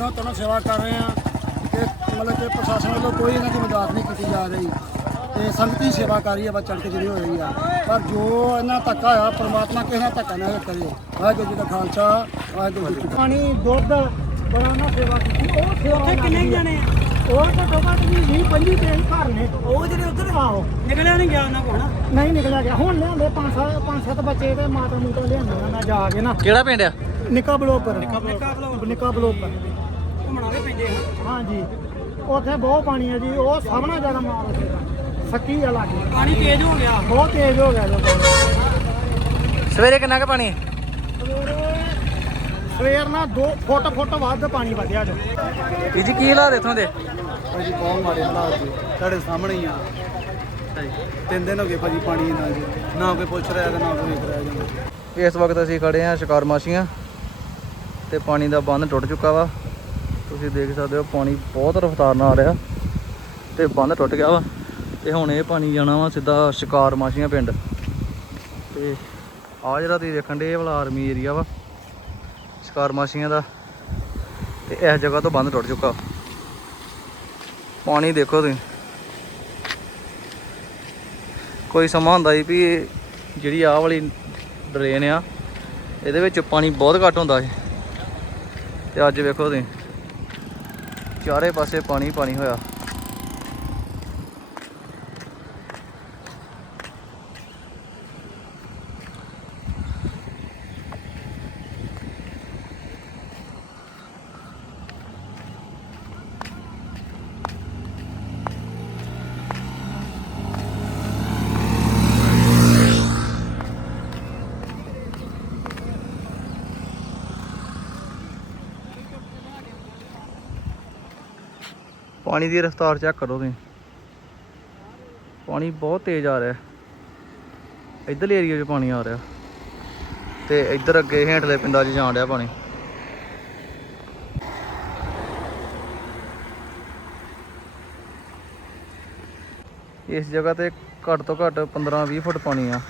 ਮਨੋਂ ਤਨੋਂ ਸੇਵਾ ਕਰ ਰਹੇ ਆ ਕਿ ਮਤਲਬ ਕਿ ਪ੍ਰਸ਼ਾਸਨ ਵੱਲੋਂ ਕੋਈ ਇਹਨਾਂ ਦੀ ਮਦਦ ਨਹੀਂ ਕੀਤੀ ਜਾ ਰਹੀ ਤੇ ਸੰਗਤੀ ਸੇਵਾ ਕਰ ਰਹੀ ਹੈ ਬਸ ਚੜ੍ਹ ਕੇ ਜਿਹੜੀ ਹੋ ਰਹੀ ਆ। ਪਰ ਜੋ ਇਹਨਾਂ ਧੱਕਾ ਹੋਇਆ ਪ੍ਰਮਾਤਮਾ ਕਿਸੇ ਨਾਲ ਧੱਕਾ ਨਾ ਕਰੇ। ਵਾਹਿਗੁਰੂ ਜੀ ਦਾ ਖਾਲਸਾ ਵਾਹਿਗੁਰੂ ਜੀ ਪਾਣੀ ਦੁੱਧ ਨਾ ਸੇਵਾ ਕੀਤੀ। ਉਹ ਸੇਵਾ ਕਿੰਨੇ ਜਾਣੇ ਆ? ਉਹ ਘੱਟੋ ਘੱਟ ਵੀ 20 25 ਦਿਨ ਘਰ ਨੇ। ਉਹ ਜਿਹੜੇ ਉੱਧਰ ਆਹੋ ਨਿਕਲਿਆ ਨਹੀਂ ਗਿਆ ਉਹਨਾਂ ਕੋਲ ਨਾ? ਨਹੀਂ ਨਿਕਲਿਆ ਗਿਆ। ਹੁਣ ਲਿਆਂਦੇ ਪੰਜ ਸੱਤ ਪੰਜ ਸੱਤ ਬੱਚੇ ਤੇ ਮਾਤਾ ਮੂਤਾ ਲਿਆਂਦੀਆਂ ਨਾ ਜਾ ਕੇ ਨਾ ਕਿਹੜਾ ਪਿੰਡ ਆ? ਨਿੱਕਾ ਬਲੋਕਰ ਨਿੱਕਾ ਬਲੋਕ। ਨਿੱਕਾ ਆ ਹਾਂਜੀ। ਉੱਥੇ ਬਹੁਤ ਪਾਣੀ ਹੈ ਜੀ ਉਹ ਸਭ ਨਾਲ ਜ਼ਿਆਦਾ ਮਾਰ। ਸੱਕੀ ਆ ਲਾਗੇ। ਪਾਣੀ ਤੇਜ਼ ਹੋ ਗਿਆ। ਬਹੁਤ ਤੇਜ਼ ਹੋ ਗਿਆ ਜੀ। ਸਵੇਰੇ ਕਿੰਨਾ ਕੁ ਪਾਣੀ? ਸਵੇਰੇ ਨਾਲ 2 ਫੁੱਟ ਫੁੱਟ ਵੱਧ ਪਾਣੀ ਵਧਿਆ ਜੋ। ਵੀਰ ਜੀ ਕੀ ਹਾਲਾਤ ਇੱਥੋਂ ਦੇ? ਭਾਜੀ ਬਹੁਤ ਮਾੜੇ ਹਾਲਾਤ ਜੀ। ਤੁਹਾਡੇ ਸਾਹਮਣੇ ਹੀ ਆ। ਤਿੰਨ ਦਿਨ ਹੋ ਗਏ ਭਾਜੀ ਪਾਣੀ ਨਾਲ ਜੀ। ਨਾ ਕੋਈ ਪੁੱਛ ਰਿਹਾ ਤੇ ਨਾ ਕੋਈ ਵੇਖ ਰਿਹਾ ਜਾਂਦਾ ਇਸ ਵਕਤ ਅਸੀਂ ਖੜੇ ਹਾਂ ਸ਼ਿਕਾਰ ਮਾਸ਼ੀਆਂ ਤੇ ਪਾਣੀ ਦਾ ਬੰਨ ਟੁੱਟ ਚੁੱਕਾ ਵਾ। ਤੁਸੀਂ ਦੇਖ ਸਕਦੇ ਹੋ, ਪਾਣੀ ਬਹੁਤ ਰਫ਼ਤਾਰ ਨਾਲ ਆ ਰਿਹਾ ਤੇ ਬੰਨ ਟੁੱਟ ਗਿਆ ਵਾ। ਤੇ ਹੁਣ ਇਹ ਪਾਣੀ ਜਾਣਾ ਵਾ ਸਿੱਧਾ ਸ਼ਿਕਾਰ ਮਾਸ਼ੀਆਂ ਪਿੰਡ। ਤੇ ਆ ਜਿਹੜਾ ਤੁਸੀਂ ਦੇਖਣ ਦੇ ਇਹ ਵਾਲਾ ਆਰਮੀ ਏਰੀਆ ਵਾ, ਸ਼ਿਕਾਰ ਮਾਸ਼ੀਆਂ ਦਾ। ਤੇ ਇਸ ਜਗ੍ਹਾ ਤੋਂ ਬੰਦ ਟੁੱਟ ਚੁੱਕਾ। ਪਾਣੀ ਦੇਖੋ ਤੁਸੀਂ। ਕੋਈ ਸਮਾਂ ਹੁੰਦਾ ਸੀ ਵੀ ਜਿਹੜੀ ਆਹ ਵਾਲੀ ਡਰੇਨ ਆ, ਇਹਦੇ ਵਿੱਚ ਪਾਣੀ ਬਹੁਤ ਘੱਟ ਹੁੰਦਾ ਸੀ। ਤੇ ਅੱਜ ਵੇਖੋ ਤੁਸੀਂ। ਚਾਰੇ ਪਾਸੇ ਪਾਣੀ ਪਾਣੀ ਹੋਇਆ। ਪਾਣੀ ਦੀ ਰਫ਼ਤਾਰ ਚੈੱਕ ਕਰੋ ਤੁਸੀਂ। ਪਾਣੀ ਬਹੁਤ ਤੇਜ਼ ਆ ਰਿਹਾ। ਇਧਰਲੇ ਏਰੀਆ 'ਚ ਪਾਣੀ ਆ ਰਿਹਾ। ਤੇ ਇੱਧਰ ਅੱਗੇ ਹੇਠਲੇ ਪਿੰਡਾਂ 'ਚ ਜਾਣ ਰਿਹਾ ਪਾਣੀ। ਇਸ ਜਗ੍ਹਾ ਤੇ ਘੱਟ ਤੋਂ ਘੱਟ 15-20 ਫੁੱਟ ਪਾਣੀ ਆ।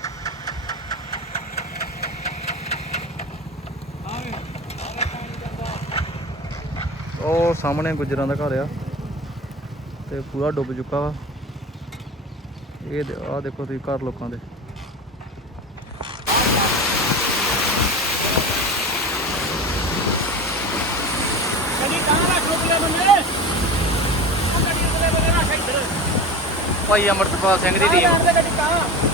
ਉਹ ਸਾਹਮਣੇ ਗੁਜਰਾਂ ਦਾ ਘਰ ਆ। ਤੇ ਪੂਰਾ ਡੁੱਬ ਚੁੱਕਾ ਵਾ। ਇਹ ਆ ਦੇਖੋ ਤੁਸੀਂ ਘਰ ਲੋਕਾਂ ਦੇ। ਭਾਈ ਅਮਰਤਪਾਲ ਸਿੰਘ ਦੀ ਟੀਮ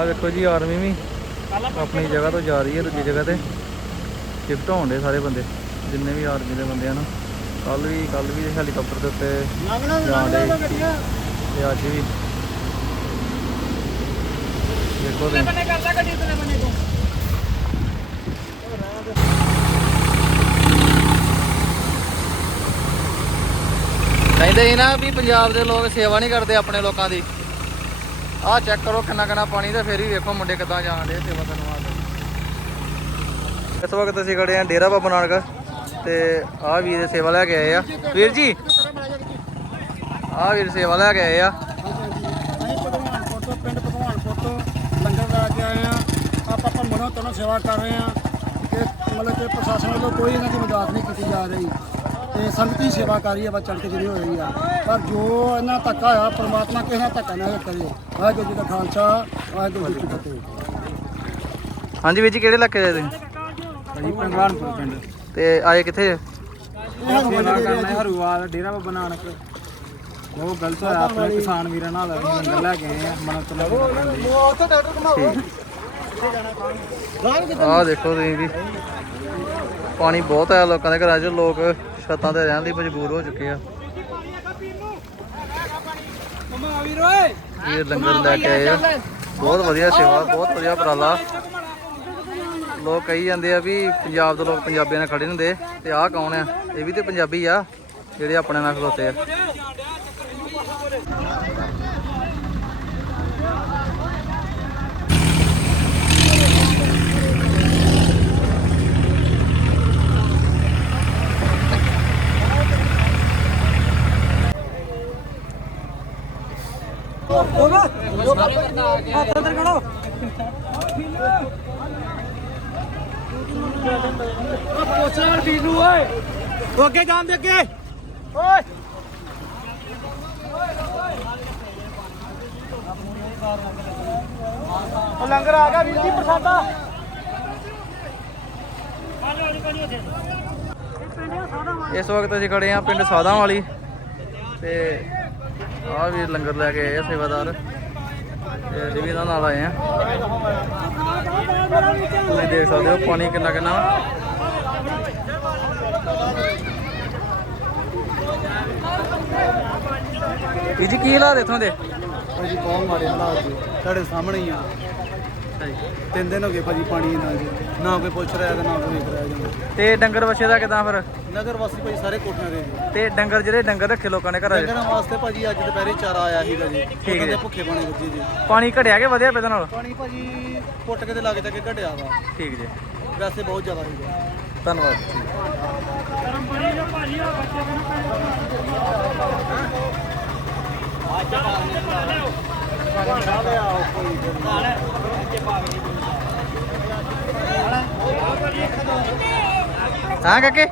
ਆਹ ਦੇਖੋ ਜੀ ਆਰਮੀ ਵੀ ਆਪਣੀ ਜਗ੍ਹਾ ਤੋਂ ਜਾ ਰਹੀ ਹੈ ਦੂਜੀ ਜਗ੍ਹਾ ਤੇ। ਸ਼ਿਫਟ ਹੋਣ ਦੇ ਸਾਰੇ ਬੰਦੇ ਜਿੰਨੇ ਵੀ ਆਰਮੀ ਦੇ ਬੰਦੇ ਹਨ ਕੱਲ ਵੀ ਕੱਲ ਵੀ ਹੈਲੀਕਾਪਟਰ ਦੇ ਉੱਤੇ ਦੇ ਤੇ ਅੱਜ ਵੀ ਦੇਖੋ ਬੰਨੇ ਗੱਡੀ ਬੰਨੇ ਤੋਂ। ਕਹਿੰਦੇ ਸੀ ਨਾ ਵੀ ਪੰਜਾਬ ਦੇ ਲੋਕ ਸੇਵਾ ਨਹੀਂ ਕਰਦੇ ਆਪਣੇ ਲੋਕਾਂ ਦੀ। ਆਹ ਚੈੱਕ ਕਰੋ ਕਿੰਨਾ ਕਿੰਨਾ ਪਾਣੀ ਤੇ ਫੇਰ ਹੀ ਵੇਖੋ ਮੁੰਡੇ ਕਿੱਦਾਂ ਜਾਣ ਦੇ ਸੇਵਾ ਵਾਸਤੇ। ਇਸ ਵਕਤ ਅਸੀਂ ਖੜੇ ਆ ਡੇਰਾ ਬਾਬਾ ਨਾਨਕ ਤੇ ਆਹ ਵੀਰ ਸੇਵਾ ਲੈ ਕੇ ਆਏ ਆ। ਵੀਰ ਜੀ ਆਹ ਵੀਰ ਸੇਵਾ ਲੈ ਕੇ ਆਏ ਆ। ਤੋਂ ਪਿੰਡ ਭਗਵਾਨਪੁਰ ਤੋਂ ਲੰਗਰ ਲਾ ਕੇ ਆਏ ਆ। ਆਪਾਂ ਆਪਾਂ ਮਨੋਂ ਤਨੋਂ ਸੇਵਾ ਕਰ ਰਹੇ ਆ ਕਿ ਮਤਲਬ ਕਿ ਪ੍ਰਸ਼ਾਸਨ ਵੱਲੋਂ ਕੋਈ ਇਹਨਾਂ ਦੀ ਮਦਦ ਨਹੀਂ ਕੀਤੀ ਜਾ ਰਹੀ। ਤੇ ਸੰਗਤੀ ਸੇਵਾ ਕਰ ਰਹੀ ਹੈ ਬਸ ਚੜ੍ਹ ਕੇ ਜਿਹੜੀ ਹੋ ਰਹੀ ਆ। ਪਰ ਜੋ ਇਹਨਾਂ ਧੱਕਾ ਹੋਇਆ ਪ੍ਰਮਾਤਮਾ ਕਿਸੇ ਨਾਲ ਧੱਕਾ ਨਾ ਕਰੇ। ਵਾਹਿਗੁਰੂ ਜੀ ਦਾ ਖਾਲਸਾ ਵਾਹਿਗੁਰੂ ਜੀ ਕੀ ਫਤਿਹ। ਹਾਂਜੀ ਵੀਰ ਜੀ ਕਿਹੜੇ ਇਲਾਕੇ ਦੇ ਤੁਸੀਂ? ਪਿੰਡ ਤੇ ਆਏ ਕਿੱਥੇ? ਸੇਵਾ ਕਰਨਾ ਹੈ ਹਰੂਵਾਲ ਡੇਰਾ ਬਾਬਾ ਨਾਨਕ। ਬਹੁਤ ਗਲਤ ਹੋਇਆ ਆਪਣੇ ਕਿਸਾਨ ਵੀਰਾਂ ਨਾਲ ਅਸੀਂ ਲੰਗਰ ਲੈ ਕੇ ਆਏ ਆ ਮਨਤ ਆਹ ਦੇਖੋ ਤੁਸੀਂ ਵੀ। ਪਾਣੀ ਬਹੁਤ ਆਇਆ ਲੋਕਾਂ ਦੇ ਘਰਾਂ 'ਚ ਲੋਕ ਛੱਤਾਂ ਤੇ ਰਹਿਣ ਲਈ ਮਜਬੂਰ ਹੋ ਚੁੱਕੇ ਆ। ਮਮਾ ਵੀਰ ਓਏ ਇਹ ਲੰਗਰ ਲੈ ਕੇ ਆਏ ਆ। ਬਹੁਤ ਵਧੀਆ ਸੇਵਾ, ਬਹੁਤ ਵਧੀਆ ਉਪਰਾਲਾ। ਲੋਕ ਕਹੀ ਜਾਂਦੇ ਆ ਵੀ ਪੰਜਾਬ ਦੇ ਲੋਕ ਪੰਜਾਬੀਆਂ ਨਾਲ ਖੜੇ ਹੁੰਦੇ, ਤੇ ਆਹ ਕੌਣ ਆ? ਇਹ ਵੀ ਤੇ ਪੰਜਾਬੀ ਆ, ਜਿਹੜੇ ਆਪਣੇ ਨਾਲ ਖਲੋਤੇ ਆ। ਹੱਥ ਅੰਦਰ ਕਰੋ ਪੋਸਟਰ ਵਾਲ ਵੀਰ ਓਏ ਉਹ ਅੱਗੇ ਗਾਂ ਦੇ ਅੱਗੇ ਓਏ ਉਹ ਲੰਗਰ ਆ ਗਿਆ ਵੀਰ ਜੀ ਪ੍ਰਸਾਦਾ ਇਸ ਵਕਤ ਅਸੀਂ ਖੜੇ ਆ ਪਿੰਡ ਸਾਦਾ ਵਾਲੀ ਤੇ ਆ ਵੀ ਲੰਗਰ ਲੈ ਕੇ ਆਏ ਆ ਸੇਵਾਦਾਰ। ਤੇ ਵੀ ਇਹਨਾਂ ਨਾਲ ਆਏ ਆ। ਤੁਸੀਂ ਦੇਖ ਸਕਦੇ ਹੋ ਪਾਣੀ ਕਿੰਨਾ ਕਿੰਨਾ ਵੀਰ ਜੀ, ਕੀ ਹਾਲਾਤ ਇਥੋਂ ਦੇ? ਭਾਜੀ ਬਹੁਤ ਮਾੜੇ ਹਾਲਾਤ ਜੀ। ਤੁਹਾਡੇ ਸਾਹਮਣੇ ਹੀ ਆ। ਤਿੰਨ ਦਿਨ ਹੋ ਗਏ ਭਾਜੀ ਪਾਣੀ ਨਾਲ ਜੀ। ਨਾ ਕੋਈ ਪੁੱਛ ਰਿਹਾ ਤੇ ਨਾ ਕੋਈ ਵੇਖ ਰਿਹਾ ਜਾਂਦਾ। ਤੇ ਡੰਗਰ ਵੱਛੇ ਦਾ ਕਿਦਾਂ ਫਿਰ? ਨਗਰ ਵਾਸੀ ਭਾਜੀ ਸਾਰੇ ਕੋਠਿਆਂ ਦੇ ਜੀ। ਤੇ ਡੰਗਰ ਜਿਹੜੇ ਡੰਗਰ ਰੱਖੇ ਲੋਕਾਂ ਨੇ ਘਰਾਂ 'ਚ ਡੰਗਰਾਂ ਵਾਸਤੇ ਭਾਜੀ ਅੱਜ ਦੁਪਹਿਰੇ ਚਾਰਾ ਆਇਆ ਸੀਗਾ ਜੀ। ਹੈ ਉਹਨਾਂ ਦੇ ਜੀ। ਭੁੱਖੇ ਪਾਣੀ ਵੱਜੇ ਜੀ। ਪਾਣੀ ਘਟਿਆ ਕਿ ਵਧਿਆ ਪਿਆ ਇਹਦੇ ਨਾਲ? ਪਾਣੀ ਭਾਜੀ ਪੁੱਟ ਕੇ ਤੇ ਲਾਗੇ ਤੱਕ ਘਟਿਆ ਵਾ। ਠੀਕ ਜੀ। ਵੈਸੇ ਬਹੁਤ ਜ਼ਿਆਦਾ ਸੀਗਾ। ਧੰਨਵਾਦ ਜੀ। ਹਾਂ ਕਾਕੇ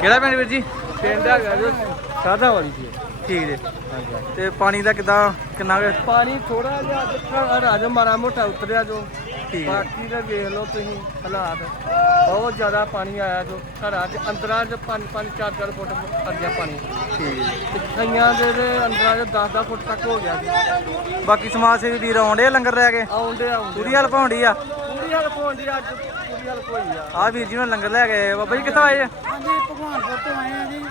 ਕਿਹੜਾ ਪਿੰਡ ਵੀਰ ਜੀ? ਪਿੰਡ ਹੈਗਾ ਜੋ। ਸਾਦਾ ਵਾਲੀ ਜੀ। ਠੀਕ ਜੀ। ਤੇ ਪਾਣੀ ਦਾ ਕਿਦਾਂ ਕਿੰਨਾ ਕੁ? ਪਾਣੀ ਥੋੜਾ ਜਿਹਾ ਰਾਜ ਮਾਰਾ ਮੋਟਾ ਉਤਰਿਆ ਜੋ। ਠੀਕ ਹੈ ਬਾਕੀ ਦਾ ਵੇਖ ਲਓ ਤੁਸੀਂ ਹਾਲਾਤ। ਬਹੁਤ ਜ਼ਿਆਦਾ ਪਾਣੀ ਆਇਆ ਜੋ ਘਰਾਂ 'ਚ ਅੰਦਰਾਂ 'ਚ 5 5 4 4 ਫੁੱਟ ਆ ਗਿਆ ਪਾਣੀ। ਠੀਕ। ਹੈ ਤੇ ਕਈਆਂ ਦੇ ਦੇ ਅੰਦਰਾਂ 'ਚ 10 10 ਫੁੱਟ ਤੱਕ ਹੋ ਗਿਆ ਜੀ। ਬਾਕੀ ਸਮਾਜ ਸੇਵੀ ਵੀਰ ਆਉਂਦੇ ਆ ਲੰਗਰ ਲੈ ਕੇ? ਆਉਂਦੇ ਆਉਂਦੇ। ਪੂਰੀ ਹੈਲਪ ਹੋਣੀ ਆ? ਪੂਰੀ ਹਲਪ ਹੋਣੀ ਅੱਜ ਪੂਰੀ ਹਲਪ ਹੋਈ ਆ। ਆ ਵੀਰ ਜੀ ਨੂੰ ਲੰਗਰ ਲੈ ਕੇ ਆਏ ਆ। ਬਾਬਾ ਜੀ ਕਿੱਥੋਂ ਆਏ ਆ ਹਾਂਜੀ ਭਗਵਾਨਪੁਰ ਤੋਂ ਆਏ ਆ ਜੀ।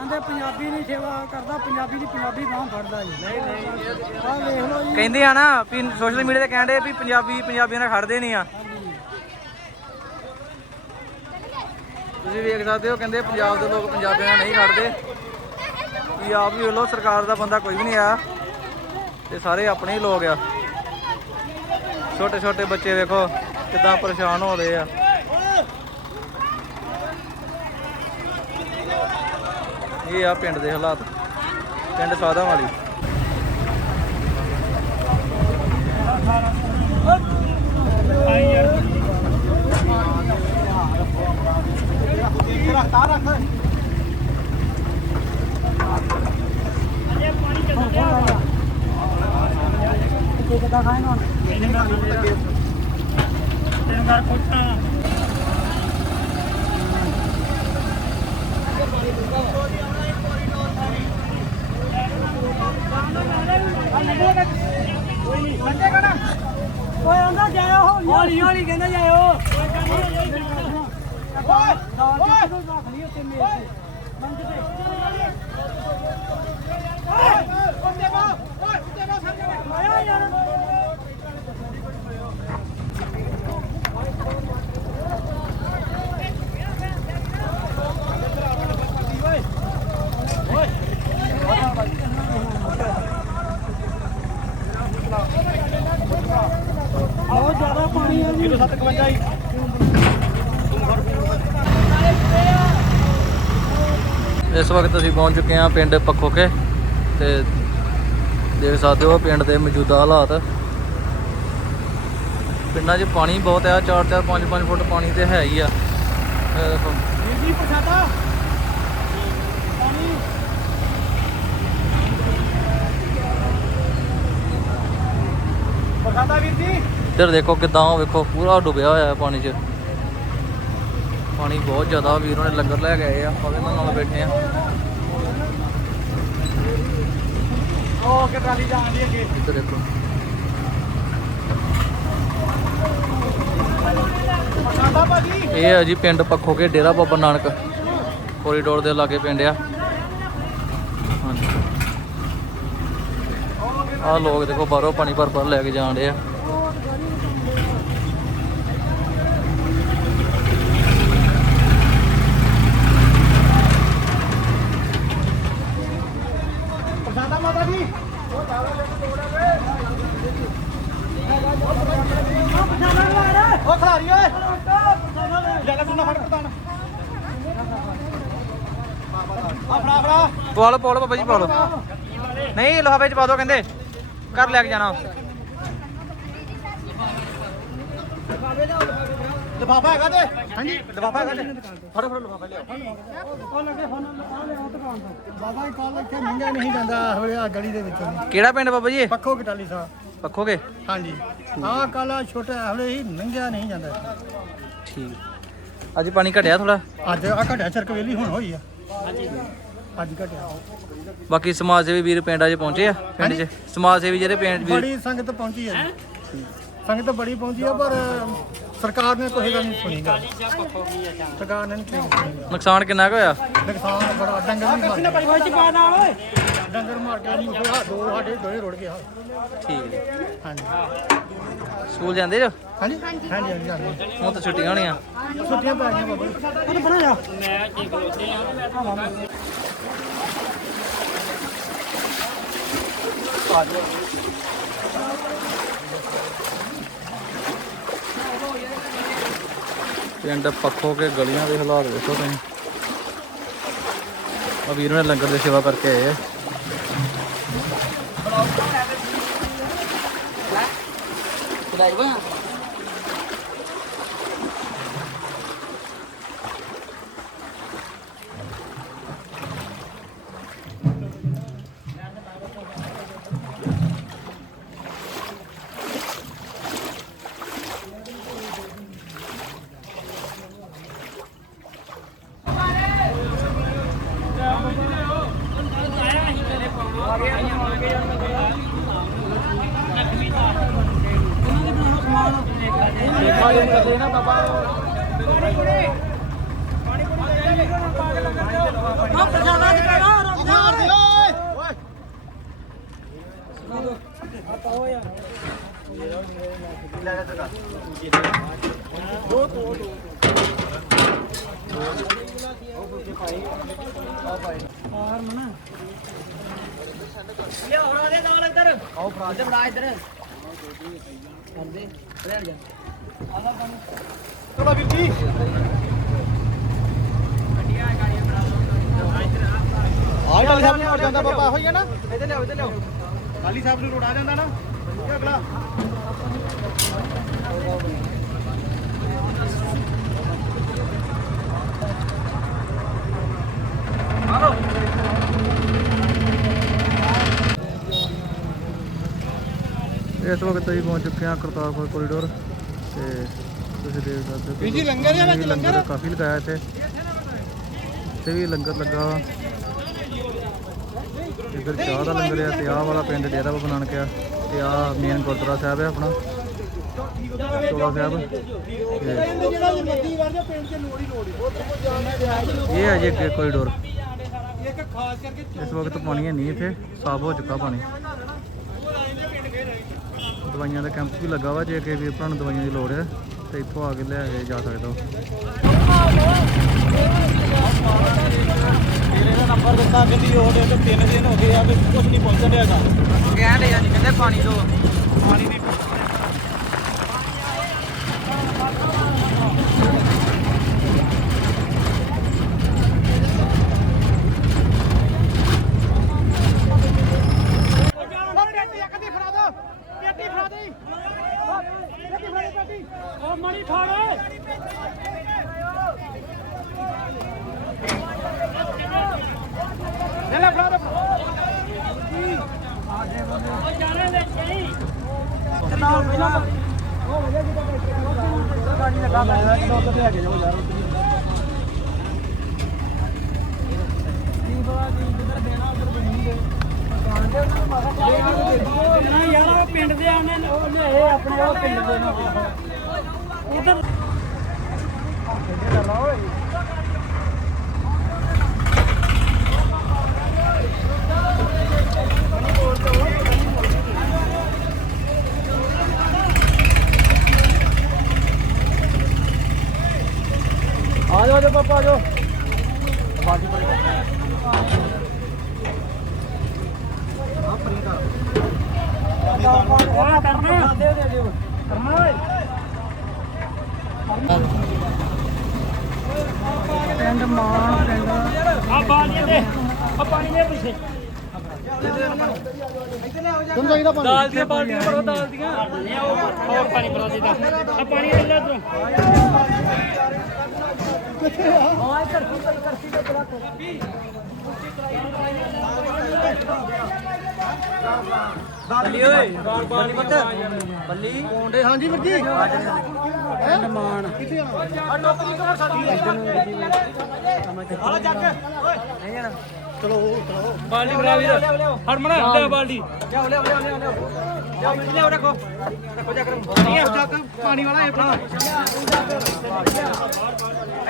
ਕਹਿੰਦੇ ਪੰਜਾਬੀ ਨਹੀਂ ਸੇਵਾ ਕਰਦਾ, ਪੰਜਾਬੀ ਦੀ ਪੰਜਾਬੀ ਬਾਹ ਫੜਦਾ ਜੀ। ਨਹੀਂ ਨਹੀਂ ਆ ਵੇਖ ਲਓ ਜੀ। ਕਹਿੰਦੇ ਆ ਨਾ ਵੀ ਸੋਸ਼ਲ ਮੀਡੀਆ ਤੇ ਕਹਿੰਦੇ ਵੀ ਪੰਜਾਬੀ, ਪੰਜਾਬੀਆਂ ਨਾਲ ਖੜਦੇ ਨਹੀਂ ਆ। ਤੁਸੀਂ ਵੇਖ ਸਕਦੇ ਹੋ, ਕਹਿੰਦੇ ਪੰਜਾਬ ਦੇ ਲੋਕ ਪੰਜਾਬੀਆਂ ਨਾਲ ਨਹੀਂ ਖੜਦੇ। ਵੀ ਆਪ ਵੀ ਵੱਲੋਂ ਸਰਕਾਰ ਦਾ ਬੰਦਾ ਕੋਈ ਵੀ ਨਹੀਂ ਆ ਤੇ ਸਾਰੇ ਆਪਣੇ ਹੀ ਲੋਕ ਆ। ਛੋਟੇ ਛੋਟੇ ਬੱਚੇ ਵੇਖੋ, ਕਿਦਾਂ ਪਰੇਸ਼ਾਨ ਹੋ ਰਹੇ ਆ। ਇਹ ਆ ਪਿੰਡ ਦੇ ਹਾਲਾਤ। ਪਿੰਡ ਸਾਦਾ ਵਾਲੀ। ਕਿੱਦਾਂ ਖਾਏਗਾ ਹੁਣ? ਤੈਨੂੰ ਘਰ ਪੁੱਛਣਾ ਓਏ ਆਂਦਾ ਜਾਇਓ ਹੌਲੀ ਹੌਲੀ ਕਹਿੰਦਾ ਜਾਇਓ ਓਏ ਓਏ ਰੱਖ ਲਈ ਉੱਤੇ ਮੇਜ਼ ਤੇ ਮੰਜ ਤੇ ਓਏ ਉੱਤੇ ਬਾ ਓਏ ਉੱਤੇ ਬਾ ਸਰ ਕੇ ਆਇਆ ਯਾਰ ਬਹੁਤ ਜ਼ਿਆਦਾ ਪਾਣੀ ਹੈ ਜੀ 751 ਹੀ ਇਸ ਵਕਤ ਅਸੀਂ ਪਹੁੰਚ ਚੁੱਕੇ ਹਾਂ ਪਿੰਡ ਪੱਖੋਕੇ ਤੇ ਦੇਖ ਸਕਦੇ ਹੋ ਪਿੰਡ ਦੇ ਮੌਜੂਦਾ ਹਾਲਾਤ। ਪਿੰਡਾਂ 'ਚ ਪਾਣੀ ਬਹੁਤ ਆ 4-4 5-5 ਫੁੱਟ ਪਾਣੀ ਤੇ ਹੈ ਹੀ ਆ। ਇਹ ਦੇਖੋ ਵੀਰ ਜੀ। ਇੱਧਰ ਦੇਖੋ ਕਿਦਾਂ ਵੇਖੋ ਪੂਰਾ ਡੁੱਬਿਆ ਹੋਇਆ ਪਾਣੀ 'ਚ। ਪਾਣੀ ਬਹੁਤ ਜ਼ਿਆਦਾ ਵੀਰੋਂ ਨੇ ਲੰਗਰ ਲੈ ਗਏ ਆ ਆਪਾਂ ਵੀ ਇਹਨਾਂ ਨਾਲ ਬੈਠੇ ਆ। ਉਹ ਕਿ ਟਰਾਲੀ ਜਾਂਦੀ ਅੱਗੇ? ਇੱਧਰ ਦੇਖੋ। ਪ੍ਰਸਾਦਾ ਭਾਜੀ। ਇਹ ਆ ਜੀ ਪਿੰਡ ਪੱਖੋ ਕੇ ਡੇਰਾ ਬਾਬਾ ਨਾਨਕ ਕੋਰੀਡੋਰ ਦੇ ਲਾਗੇ ਪਿੰਡ ਆ। ਆ ਲੋਕ ਦੇਖੋ ਬਾਹਰੋਂ ਪਾਣੀ ਭਰ ਭਰ ਲੈ ਕੇ ਜਾਣ ਡੇ ਆ ਪ੍ਰਸਾਦਾ ਮਾਤਾ ਜੀ ਉਹ ਖਲਾਰੀ ਓਏ ਲੈ ਲੈ ਤੂੰ ਨਾ। ਫੜ ਪਤਾਣ ਆ ਫੜਾ। ਫੜਾ ਪਵਾ ਲਓ ਪਵਾ ਲਓ ਬਾਬਾ ਜੀ ਪਵਾ ਲਓ ਨਹੀਂ ਲਿਫਾਫੇ ਚ ਪਾ ਦਿਓ ਕਹਿੰਦੇ। ਘਰ ਲੈ ਕੇ ਜਾਣਾ। ਲਿਫਾਫਾ ਹੈਗਾ ਤੇ? ਹਾਂਜੀ ਲਿਫਾਫਾ ਹੈਗਾ ਤੇ। ਫੜ ਫੜ ਲਿਫਾਫਾ ਲਿਆਓ। ਬਾਬਾ ਜੀ ਕੱਲ ਇੱਥੇ ਮੰਗਿਆ ਨਹੀਂ ਜਾਂਦਾ ਹੋਵੇ ਆ ਗਲੀ ਦੇ ਵਿੱਚੋਂ। ਕਿਹੜਾ ਪਿੰਡ ਬਾਬਾ ਜੀ? ਇਹ ਪੱਖੋ ਕਟਾਲੀ ਸਾਹਿਬ। ਪੱਖੋਗੇ? ਹਾਂਜੀ। ਆਹ ਕੱਲ ਛੋਟਾ ਹਵਲੇ ਹੀ ਲੰਘਿਆ ਨਹੀਂ ਜਾਂਦਾ। ਠੀਕ। ਅੱਜ ਪਾਣੀ ਘਟਿਆ ਥੋੜਾ ਅੱਜ ਆ ਘਟਿਆ ਚਰਕ ਵੇਲੀ ਹੁਣ ਹੋਈ ਆ। ਅੱਜ ਘਟਿਆ। ਬਾਕੀ ਸਮਾਜ ਸੇਵੀ ਵੀਰ ਪਿੰਡਾਂ 'ਚ ਪਹੁੰਚੇ ਆ? ਪਿੰਡ 'ਚ? ਸਮਾਜ ਸੇਵੀ ਜਿਹੜੇ ਪਿੰਡ ਵੀਰ ਬੜੀ ਸੰਗਤ ਪਹੁੰਚੀ ਜੀ। ਸੰਗਤ ਬੜੀ ਪਹੁੰਚੀ ਆ ਪਰ ਸਰਕਾਰ ਨੇ ਕੋਈ ਗੱਲ ਨਹੀਂ ਸੁਣੀ। ਗੱਲ ਸਰਕਾਰ ਨੇ ਨਹੀਂ ਸੁਣੀ। ਨੁਕਸਾਨ ਕਿੰਨਾ ਕੁ ਹੋਇਆ? ਨੁਕਸਾਨ ਬੜਾ ਡੰਗਰ ਵੀ ਮਾਰ ਓਏ ਡੰਗਰ ਮਾਰ ਕੇ ਨਹੀਂ ਹੋਇਆ ਦੋ ਸਾਡੇ ਦੋਏ ਰੁੜ ਗਿਆ ਠੀਕ ਹੈ ਹਾਂਜੀ। ਸਕੂਲ ਜਾਂਦੇ ਜੋ? ਹਾਂਜੀ? ਹਾਂਜੀ ਹਾਂਜੀ ਹਾਂਜੀ। ਹੁਣ ਤਾਂ ਛੁੱਟੀਆਂ ਹੋਣੀਆਂ। ਛੁੱਟੀਆਂ ਪੈ ਗਈਆਂ ਬਾਬਾ ਜੀ। ਉਹ ਬਣਾ ਜਾ ਪਿੰਡ ਪੱਖੋ ਕੇ ਗਲੀਆਂ ਦੇ ਹਾਲਾਤ ਦੇਖੋ ਤੁਸੀਂ। ਆ ਵੀਰ ਨੇ ਲੰਗਰ ਦੀ ਸੇਵਾ ਕਰਕੇ ਆਏ ਆ। ਚਲੋ ਵੀਰ ਜੀ। ਆਹ ਟਾਲੀ ਸਾਹਿਬ ਨੂੰ ਜਾਂਦਾ, ਬਾਬਾ ਹੋਈ ਹੈ ਨਾ। ਇਹਦੇ ਲਿਆਓ ਇਹਦੇ ਲਿਆਓ। ਟਾਲੀ ਸਾਹਿਬ ਨੂੰ ਰੋੜਾ ਜਾਂਦਾ ਨਾ। ਅਗਲਾ। ਇਸ ਵਕਤ ਅਸੀਂ ਪਹੁੰਚ ਚੁੱਕੇ ਹਾਂ ਕਰਤਾਰਪੁਰ ਕੋਰੀਡੋਰ ਤੇ ਤੁਸੀਂ ਦੇਖ ਸਕਦੇ ਹੋ ਵੀਰ ਜੀ, ਲੰਗਰ ਹੈ ਵਿੱਚ ਵੀ ਲੰਗਰ? ਕਾਫੀ ਲਗਾਇਆ ਇੱਥੇ। ਤੇ ਵੀ ਲੰਗਰ ਲੱਗਾ। ਵਾ ਇੱਧਰ ਚਾਹ ਦਾ ਲੰਗਰ ਆ ਤੇ ਆਹ ਵਾਲਾ ਪਿੰਡ ਡੇਰਾ ਬਾਬਾ ਨਾਨਕ ਆ ਤੇ ਆਹ ਮੇਨ ਗੁਰਦੁਆਰਾ ਸਾਹਿਬ ਹੈ ਆਪਣਾ ਚੋਲਾ ਸਾਹਿਬ। ਇਹ ਹੈ ਜੀ ਕੋਰੀਡੋਰ ਇਸ ਵਕਤ ਪਾਣੀ ਨਹੀਂ ਇੱਥੇ ਸਾਫ਼ ਹੋ ਚੁੱਕਾ ਪਾਣੀ। ਦਵਾਈਆਂ ਦਾ ਕੈਂਪ ਵੀ ਲੱਗਾ ਵਾ ਜੇ ਕਿ ਵੀ ਭਰਾ ਨੂੰ ਦਵਾਈਆਂ ਦੀ ਲੋੜ ਹੈ ਤੇ ਇੱਥੋਂ ਆ ਕੇ ਲੈ ਕੇ ਜਾ ਸਕਦਾ ਹੋ। ਮੇਰੇ ਦਾ ਨੰਬਰ ਦਿੱਤਾ ਕਹਿੰਦੀ ਉਹ ਦੇ ਤਿੰਨ ਦਿਨ ਹੋ ਗਏ ਆ ਵੀ ਕੁਝ ਨਹੀਂ ਪਹੁੰਚਣ ਡਿਆਗਾ ਕਹਿੰਦੇ ਆ ਜੀ ਕਹਿੰਦੇ ਪਾਣੀ ਤੋਂ ਪਾਣੀ ਦੀ ਮਣੀ ਫਾੜੇ ਲੈ ਲੈ ਫੜਾ ਯਾਰ ਉਹ ਪਿੰਡ ਦੇ ਆਨੇ ਉਹ ਲਿਆਏ ਆਪਣੇ ਉਹ ਪਿੰਡ ਦੇ ਉਧਰ ਆ ਜਾਓ ਜੀ ਪਾਪਾ ਆ ਜਾਓ ਬਾਜੀ ਪਰ ਆ ਪਰੀ ਕਰ ਆ ਕਰਨਾ ਦੇ ਦੇ ਦਿਓ ਕਰਨਾ ਓਏ ਕਰਨਾ ਪਿੰਡ ਮਾਨ ਪਿੰਡ ਆ ਬਾਲੀਆਂ ਦੇ ਆ ਪਾਣੀ ਦੇ ਪਿੱਛੇ। ਤੁਹਾਨੂੰ ਚਾਹੀਦਾ ਪਾਣੀ? ਦਾਲ ਦੀਆਂ ਬਾਲਟੀਆਂ ਭਰੋ ਦਾਲ ਦੀਆਂ। ਹੋਰ ਪਾਣੀ ਭਰਾ ਦੇ ਦਾ ਆ ਪਾਣੀ ਲੈ ਲੈ ਤੂੰ। ਬੱਲੀ ਓਏ ਬੱਲੀ ਪੁੱਤ। ਬੱਲੀ। ਪੌਂਡੇ ਹਾਂਜੀ ਵੀਰ ਜੀ। ਮਾਨ ਕਿੱਥੇ ਬਾਲਟੀ ਭਰਾ ਵੀਰ। ਹਰਮਣਾ ਲੈ ਬਾਲਟੀ ਲਿਆਓ। ਲਿਆਓ ਲਿਆਓ ਲਿਆਓ ਲਿਆਓ ਮਿੰਟ ਲਿਆਓ। ਰੱਖੋ। ਰੱਖੋ ਜਾ ਕਰਮ ਨਹੀਂ ਹੈ ਜੱਗ ਪਾਣੀ ਵਾਲਾ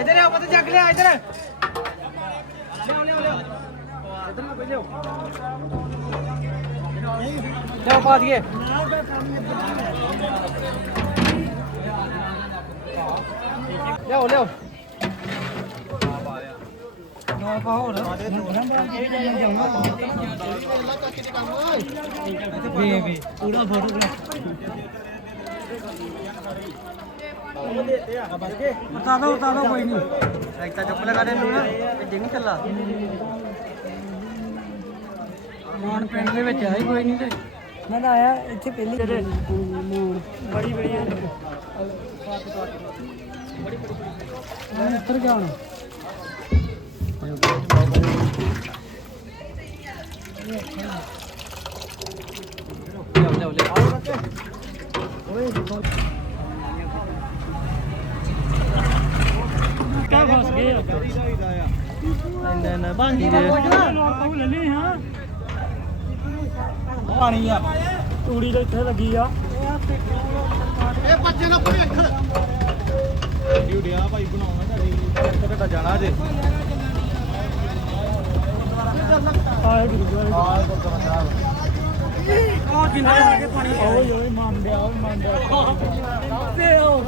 ਇੱਧਰ ਆਓ ਪਤਾ ਜੱਗ ਲਿਆ ਇੱਧਰ। ਲਿਆਓ ਲਿਆਓ ਲਿਆਓ। ਇੱਧਰ ਨਾ ਲਿਆਓ। ਲਿਆਓ ਪਾ ਦਈਏ। ਲਿਆਓ ਲਿਆਓ। ਬਤਾ ਦੋ ਬਤਾ ਦੋ ਕੋਈ ਨਹੀਂ। ਇੱਥੇ ਚੁੱਪ ਲਗਾ ਦੇ ਨੂੰ ਇਹ ਡਿੰਗ ਚੱਲਾ ਮਾਨ ਪਿੰਡ ਦੇ ਵਿੱਚ ਆਈ ਕੋਈ ਨਹੀਂ ਤੇ। ਮੈਂ ਤਾਂ ਆਇਆ ਇੱਥੇ ਪਹਿਲੀ ਬੜੀ ਬੜੀ ਇੱਧਰ ਜਾਣ ਲਿਆਓ ਲਿਆਓ ਲਿਆਓ ਕਾ ਫਸ ਗਏ ਆ? ਇੰਨਾ ਇੰਨਾ ਭਾਂਜੀ ਦੇ ਲੈ ਲਈ ਹਾਂ। ਪਾਣੀ ਆ। ਤੂੜੀ ਦੇ ਇੱਥੇ ਲੱਗੀ ਆ। ਡਿਊਟੀਆਂ ਭਾਈ ਬਣਾਉਣਾ ਤੁਹਾਡੀ ਤੁਹਾਡਾ ਜਾਣਾ ਜੇ। ਆਏ ਗੁਰਦੁਆਰੇ ਆਹ ਗੁਰਦੁਆਰਾ ਸਾਹਿਬ ਉਹ ਜਿੰਨਾ ਆ ਕੇ ਪਾਣੀ ਓਏ ਓਏ ਮੰਨ ਗਿਆ ਓਏ ਮੰਨ ਗਿਆ ਤੇ ਉਹ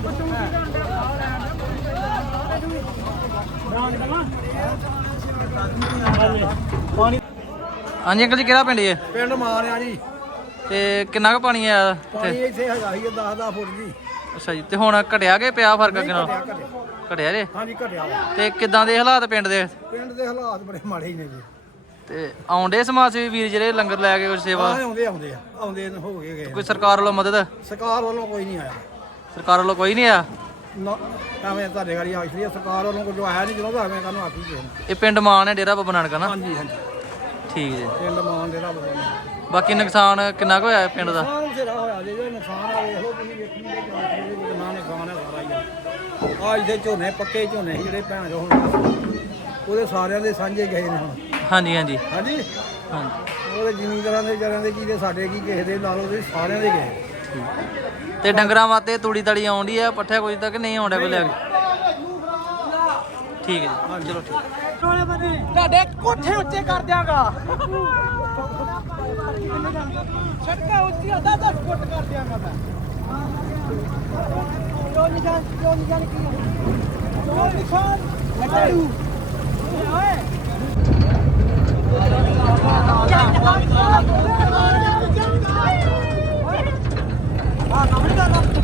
ਹਾਂਜੀ ਅੰਕਲ ਜੀ ਕਿਹੜਾ ਪਿੰਡ ਹੈ ਪਿੰਡ ਮਾਨ ਆ ਜੀ। ਤੇ ਕਿੰਨਾ ਕੁ ਪਾਣੀ ਆਇਆ ਪਾਣੀ ਇੱਥੇ ਇੱਥੇ ਹੈਗਾ ਸੀ 10 10 ਫੁੱਟ ਜੀ। ਅੱਛਾ ਜੀ ਤੇ ਹੁਣ ਘਟਿਆ ਕਿ ਪਿਆ ਫ਼ਰਕ ਅੱਗੇ ਨਾਲ ਘਟਿਆ ਘਟਿਆ। ਘਟਿਆ ਜੇ? ਹਾਂਜੀ ਘਟਿਆ ਵਾ। ਤੇ ਕਿਦਾਂ ਦੇ ਹਾਲਾਤ ਪਿੰਡ ਦੇ? ਪਿੰਡ ਦੇ ਹਾਲਾਤ ਬੜੇ ਮਾੜੇ ਹੀ ਨੇ ਜੀ। ਤੇ ਆਉਂਦੇ ਸਮਾਜ ਸੇਵੀ ਵੀਰ ਜਿਹੜੇ ਲੰਗਰ ਲੈ ਕੇ ਕੋਈ ਸੇਵਾ? ਆਹ ਆਉਂਦੇ ਆਉਂਦੇ ਆ। ਆਉਂਦੇ ਨੇ ਹੋ ਗਏ ਗਏ ਕੋਈ ਸਰਕਾਰ ਵੱਲੋਂ ਮਦਦ? ਸਰਕਾਰ ਵੱਲੋਂ ਕੋਈ ਨਹੀਂ ਆਇਆ। ਸਰਕਾਰ ਵੱਲੋਂ ਕੋਈ ਨਹੀਂ ਆਇਆ? ਨਾ ਐਵੇਂ ਤੁਹਾਡੇ ਗਾੜੀ ਆਖਰੀ ਸਰਕਾਰ ਵੱਲੋਂ ਕੋਈ ਆਇਆ ਨਹੀਂ ਜਦੋਂ ਐਵੇਂ ਕਾਹਨੂੰ ਆਖੀ ਗਏ ਇਹ ਪਿੰਡ ਮਾਨ ਹੈ ਡੇਰਾ ਬਾਬਾ ਨਾਨਕ ਨਾ? ਹਾਂਜੀ ਹਾਂਜੀ। ਠੀਕ ਜੀ। ਪਿੰਡ ਮਾਨ ਦੇ ਦਾ ਬਾਕੀ ਨੁਕਸਾਨ ਕਿੰਨਾ ਕੁ ਹੋਇਆ ਪਿੰਡ ਦਾ? ਨੁਕਸਾਨ ਸਿਰਾ ਹੋਇਆ ਜੇ ਜੇ ਨੁਕਸਾਨ ਆ ਵੇਖ ਲਓ ਤੁਸੀਂ ਵੇਖੀ ਦੇ ਕਿੰਨਾ ਨੁਕਸਾਨ ਹੈ ਸਾਰਾ ਹੀ ਆ। ਇੱਥੇ ਝੋਨੇ ਪੱਕੇ ਝੋਨੇ ਸੀ ਜਿਹੜੇ ਭੈਣ ਜੋ ਹੁਣ ਉਹਦੇ ਸਾਰਿਆਂ ਦੇ ਸਾਂਝੇ ਗਏ ਨੇ ਹੁਣ। ਹਾਂਜੀ ਹਾਂਜੀ। ਹਾਂਜੀ? ਹਾਂਜੀ। ਉਹਦੇ ਜ਼ਿਮੀਂਦਾਰਾਂ ਦੇ ਵਿਚਾਰਿਆਂ ਦੇ ਕੀ ਤੇ ਸਾਡੇ ਕੀ ਕਿਸੇ ਦੇ ਲਾ ਲਓ ਤੇ ਸਾਰਿਆਂ ਦੇ ਗਏ। ਤੇ ਡੰਗਰਾਂ ਵਾਸਤੇ ਤੂੜੀ ਤੜੀ ਆਉਂਦੀ ਆ ਪੱਠਿਆ ਕੁਝ ਤੱਕ ਨਹੀਂ ਆਉਂਦਾ ਕੋਈ ਲੈ ਕੇ? ਠੀਕ ਹੈ ਜੀ। ਚਲੋ ਠੀਕ। ਤੁਹਾਡੇ ਕੋਠੇ ਉੱਚੇ ਕਰ ਦਿਆਂਗਾ। ਸੜਕਾਂ ਉੱਚੀਆਂ ਦਾ 10 ਫੁੱਟ ਕਰ ਦਿਆਂਗਾ ਮੈਂ। ਜੋ ਨਿਸ਼ਾਨ ਜੋ ਨਿਸ਼ਾਨ ਕੀ ਜੋ ਨਿਸ਼ਾਨ? ਲੱਡੂ। ਓਏ।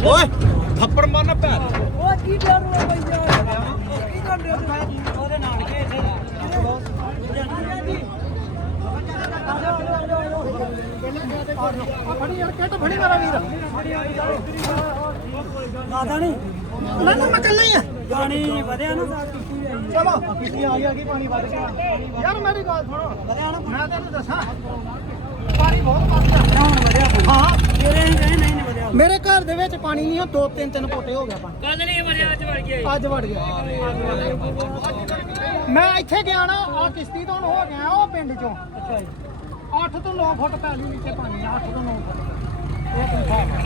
ਓਏ ਥੱਪੜ ਮਾਰਨਾ ਪੈ ਉਹ ਕੀ ਡਰ ਰਿਹਾ ਬਈ ਯਾਰ ਕੀ ਕਰ ਰਿਹਾ ਉਹਦੇ ਨਾਲ ਫੜੀ ਯਾਰ ਕਿੱਟ ਫੜੀ ਮੇਰਾ ਵੀਰ ਦਾਦਾ ਨਹੀਂ ਮੈਂ ਤਾਂ ਮੈਂ ਕੱਲਾ ਹੀ ਆ ਪਾਣੀ ਵਧਿਆ ਨਾ ਚਲੋ ਕਿਸ਼ਤੀ ਆ ਗਈ ਪਾਣੀ ਵਧ ਗਿਆ ਯਾਰ ਮੇਰੀ ਗੱਲ ਸੁਣੋ ਵਧਿਆ ਨਾ ਮੈਂ ਤੈਨੂੰ ਦੱਸਾਂ ਪਾਣੀ ਬਹੁਤ ਵੱਧ ਗਿਆ ਹੁਣ ਵਧਿਆ ਹਾਂ ਮੇਰੇ ਨਹੀਂ ਨਹੀਂ ਵਧਿਆ ਮੇਰੇ ਘਰ ਦੇ ਵਿੱਚ ਪਾਣੀ ਨਹੀਂ ਉਹ ਦੋ ਤਿੰਨ ਤਿੰਨ ਪੋਟੇ ਹੋ ਗਿਆ ਪਾਣੀ ਕੱਲ ਨਹੀਂ ਮਰਿਆ ਅੱਜ ਵੜ ਗਿਆ ਅੱਜ ਵੜ ਗਿਆ। ਮੈਂ ਇੱਥੇ ਗਿਆ ਨਾ ਆ ਕਿਸ਼ਤੀ ਤੋਂ ਹੋ ਗਿਆ ਉਹ ਪਿੰਡ ਚੋਂ। ਅੱਛਾ ਜੀ 8 ਤੋਂ 9 ਫੁੱਟ ਪੈਲੀ ਨੀਚੇ ਪਾਣੀ ਆ 8 ਤੋਂ 9 ਫੁੱਟ। ਇਹ ਕੋਈ ਹਿਸਾਬ ਹੈ।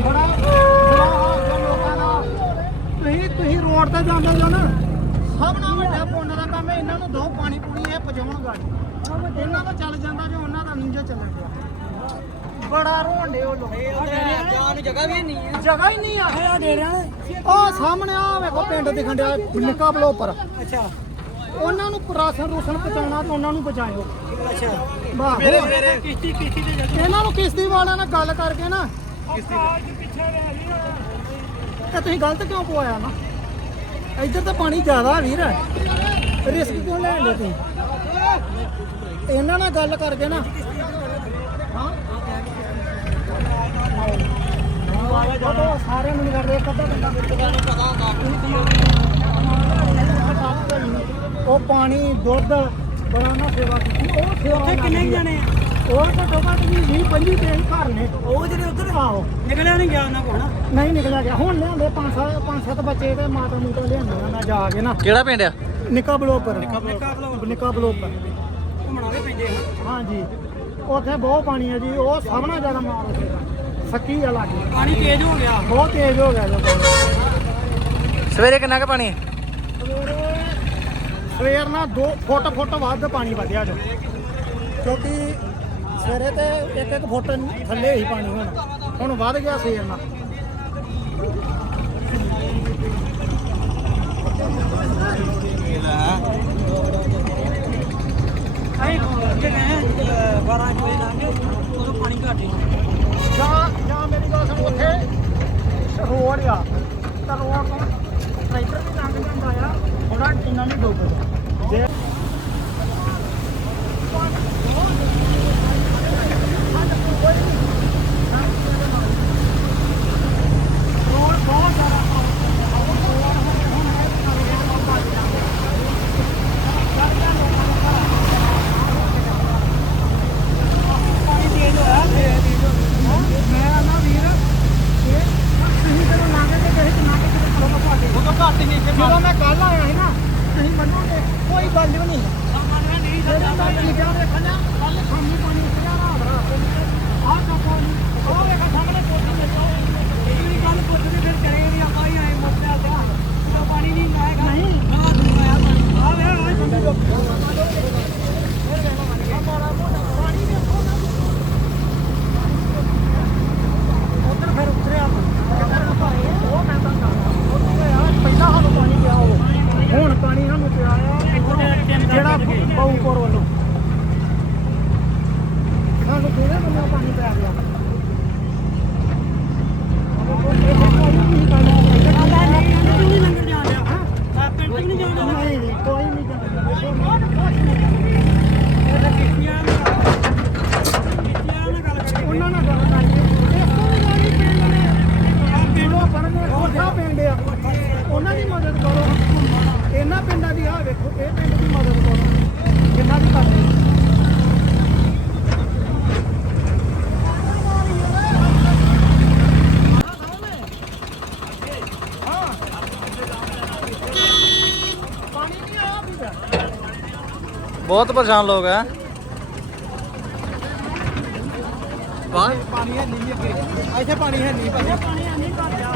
ਬੜਾ ਬੜਾ ਹਾਲ ਹੈ ਲੋਕਾਂ ਦਾ। ਤੁਸੀਂ ਤੁਸੀਂ ਰੋਡ ਤੇ ਜਾਂਦੇ ਹੋ ਨਾ ਸਭ ਨਾਲ ਵੱਡਾ ਪੁੰਨ ਦਾ ਕੰਮ ਹੈ ਇਹਨਾਂ ਨੂੰ ਦੋ ਪਾਣੀ ਪੂਣੀ ਇਹ ਪਜਾਉਣ ਗਾੜੀ ਇਹਨਾਂ ਦਾ ਚੱਲ ਜਾਂਦਾ ਜੋ ਉਹਨਾਂ ਦਾ ਨਹੀਂ ਜੋ ਚੱਲਣ ਗਿਆ ਬੜਾ ਰੋਂਡੇ ਉਹ ਲੋਕ। ਜਾਨ ਜਗ੍ਹਾ ਵੀ ਨਹੀਂ ਹੈ। ਜਗ੍ਹਾ ਹੀ ਨਹੀਂ ਆ ਆ ਡੇਰਿਆਂ ਉਹ ਸਾਹਮਣੇ ਆ ਵੇਖੋ ਪਿੰਡ ਦਿਖਣ ਡਿਆ ਨਿੱਕਾ ਬਲੋਪਰ ਅੱਛਾ। ਉਹਨਾਂ ਨੂੰ ਰਾਸ਼ਨ ਰੂਸ਼ਨ ਪਹੁੰਚਾਉਣਾ ਤਾਂ ਉਹਨਾਂ ਨੂੰ ਪਹੁੰਚਾਇਓ ਅੱਛਾ। ਵਾਹ। ਕਿਸ਼ਤੀ ਕਿਸ਼ਤੀ ਤੇ ਜਲਦੀ ਇਹਨਾਂ ਨੂੰ ਕਿਸ਼ਤੀ ਵਾਲਿਆਂ ਨਾਲ ਗੱਲ ਕਰਕੇ ਨਾ। ਕਾਜ ਪਿੱਛੇ ਰਹਿ ਗਈ ਤੇ ਤੁਸੀਂ ਗਲਤ ਕਿਉਂ ਪਵਾਇਆ ਨਾ? ਇੱਧਰ ਤਾਂ ਪਾਣੀ ਜ਼ਿਆਦਾ ਵੀਰ। ਰਿਸਕ ਕਿਉਂ ਲੈਣ ਦੇ ਤੁਸੀਂ? ਇਹਨਾਂ ਨਾਲ ਗੱਲ ਕਰਕੇ ਨਾ। ਹਾਂ? ਸਾਰਿਆਂ ਨੂੰ ਨਹੀਂ ਕਰਦੇ ਪਤਾ ਉਹ ਪਾਣੀ ਦੁੱਧ ਬੜਾ ਨਾ ਸੇਵਾ ਕੀਤੀ। ਉਹ ਸੇਵਾ ਉੱਥੇ ਕਿੰਨੇ ਜਾਣੇ ਆ? ਉਹ ਘੱਟੋ ਘੱਟ ਵੀ 20 25 ਦਿਨ ਘਰ ਨੇ। ਉਹ ਜਿਹੜੇ ਉੱਧਰ ਆਹੋ ਨਿਕਲਿਆ ਨਹੀਂ ਗਿਆ ਉਹਨਾਂ ਕੋਲ ਨਹੀਂ ਨਿਕਲਿਆ ਗਿਆ। ਹੁਣ ਲਿਆਂਦੇ ਪੰਜ ਸੱਤ ਪੰਜ ਸੱਤ ਬੱਚੇ ਤੇ ਮਾਤਾ ਮੂਤਾ ਲਿਆਂਦੀਆਂ ਮੈਂ ਜਾ ਕੇ ਨਾ ਕਿਹੜਾ ਪਿੰਡ ਆ? ਨਿੱਕਾ ਬਲੋਪਰ ਨਿੱਕਾ ਬਲੋਕ ਨਿੱਕਾ ਬਲੋਪਰ ਘੁੰਮਣਾ ਵੀ ਪੈਂਦੇ ਆ ਹਾਂਜੀ। ਉੱਥੇ ਬਹੁਤ ਪਾਣੀ ਹੈ ਜੀ। ਉਹ ਸਭ ਨਾਲ ਜ਼ਿਆਦਾ ਮਾਰ ਸੱਕੀ ਆ ਲਾਗੇ ਪਾਣੀ ਤੇਜ਼ ਹੋ ਗਿਆ। ਬਹੁਤ ਤੇਜ਼ ਹੋ ਗਿਆ ਜੀ। ਸਵੇਰੇ ਕਿੰਨਾ ਕੁ ਪਾਣੀ? ਸਵੇਰੇ ਸਵੇਰ ਨਾਲ 2 ਫੁੱਟ ਫੁੱਟ ਵੱਧ ਪਾਣੀ ਵਧਿਆ ਜੋ। ਕਿਉਂਕਿ ਸਵੇਰੇ ਤੇ ਇੱਕ ਇੱਕ ਫੁੱਟ ਥੱਲੇ ਹੀ ਪਾਣੀ ਹੁਣ। ਹੁਣ ਵੱਧ ਗਿਆ ਸਵੇਰ ਨਾਲ 12 ਵਜੇ ਲਾਂਗੇ ਉਦੋਂ ਪਾਣੀ ਘੱਟ ਜਾਂ ਜਾਂ ਮੇਰੀ ਗੱਲ ਸੁਣ ਉੱਥੇ ਰੋਡ ਆ। ਤਾਂ ਰੋਡ ਤੋਂ ਟਰੈਕਟਰ ਵੀ ਲੰਘ ਜਾਂਦਾ ਆ। ਥੋੜਾ ਇੰਨਾ ਨਹੀਂ ਡੁੱਬਦਾ ਜੇ ਰੋਡ ਬਹੁਤ ਜ਼ਿਆਦਾ ਪਾਣੀ ਤੇਜ਼ ਹੋਇਆ ਮੈਂ ਨਾ ਵੀਰ ਇਹ ਤੁਸੀਂ ਜਦੋਂ ਲੰਘ ਕੇ ਗਏ ਤੇ ਨਾ ਕਿ ਕਿਤੇ ਖਲੋਣਾ ਤੁਹਾਡੇ ਉਹ ਤਾਂ ਘੱਟ ਹੀ ਜਦੋਂ ਮੈਂ ਕੱਲ ਆਇਆ ਸੀ ਨਾ ਤੁਸੀਂ ਮੰਨੋਗੇ ਕੋਈ ਗੱਲ ਵੀ ਨਹੀਂ। ਜਦੋਂ ਮੈਂ ਚੀਜ਼ਾਂ ਦੇਖਣਾ ਕੱਲ ਸਾਹਮਣੇ ਪਾਣੀ ਉਤਰਿਆ ਰਾਤ ਰਾਤ ਆਹ ਕਾ ਪਾਣੀ ਉਹ ਵੇਖਾ ਸਾਹਮਣੇ ਕੋਠੀ ਵਿੱਚ ਉਹ ਇਹ ਗੱਲ ਪੁੱਛਦੇ ਫਿਰ ਚਲੇ ਵੀ ਆਪਾਂ ਹੀ ਆਏ ਮੋਟਰ ਤੇ ਉਦੋਂ ਪਾਣੀ ਨਹੀਂ ਆਏਗਾ ਨਹੀਂ। ਬੜਾ ਦੂਰ ਆਇਆ। ਪਾਣੀ ਆ ਵੇ ਆ ਜੰਦੀ ਲੋਕ ਪਾਣੀ ਦੇਖੋ ਨਾ। ਉਧਰ ਫਿਰ ਉਤਰਿਆ ਉਹ ਮੈਂ ਤਾਂ ਪਹਿਲਾਂ ਸਾਨੂੰ ਪਾਣੀ ਪਿਆ ਉਹ ਹੁਣ ਪਾਣੀ ਸਾਨੂੰ ਪਿਆ ਆ। ਜਿਹੜਾ ਬਾਊਪੁਰ ਵੱਲੋਂ। ਸਾਨੂੰ ਦੋਵੇਂ ਬੰਨੋਂ ਪਾਣੀ ਪਿਆ ਗਿਆ ਨਹੀਂ ਲੰਗਰ ਜਾਣ ਡਿਆ ਆ ਪਿੰਡ ਤੱਕ ਨਹੀਂ ਜਾਣ ਡਿਆ ਨਹੀਂ ਨਹੀਂ ਕੋਈ ਨਹੀਂ ਇਹ ਕਿਸ਼ਤੀਆਂ ਨਾਲ ਕਿਸ਼ਤੀਆਂ ਨਾਲ ਗੱਲ ਕਰੀ ਉਹਨਾਂ ਨਾਲ ਗੱਲ ਕਰੀਏ ਇਸ ਤੋਂ ਵੀ ਜਾਣੀ ਪਿੰਡ ਨੇ ਆ ਪਿੰਡੋਂ ਪੜਨੇ ਕੋਠਾ ਪਿੰਡ ਆ ਉਹਨਾਂ ਦੀ ਮਦਦ ਕਰੋ ਇਹਨਾਂ ਪਿੰਡਾਂ ਦੀ ਆ ਵੇਖੋ ਇਹ ਪਿੰਡ ਦੀ ਮਦਦ ਕਰੋ ਜਿੰਨਾ ਦੀ ਕਰਦੇ ਪਾਣੀ ਨਹੀਂ ਆਇਆ ਪੀਦਾ ਬਹੁਤ ਪਰੇਸ਼ਾਨ ਲੋਕ ਹੈ ਬਾਹਰ ਪਾਣੀ ਹੈ ਨਹੀਂ ਅੱਗੇ। ਇੱਥੇ ਪਾਣੀ ਹੈ ਨਹੀਂ ਭਾਜੀ। ਪਾਣੀ ਹੈ ਨਹੀਂ ਭਰਦਾ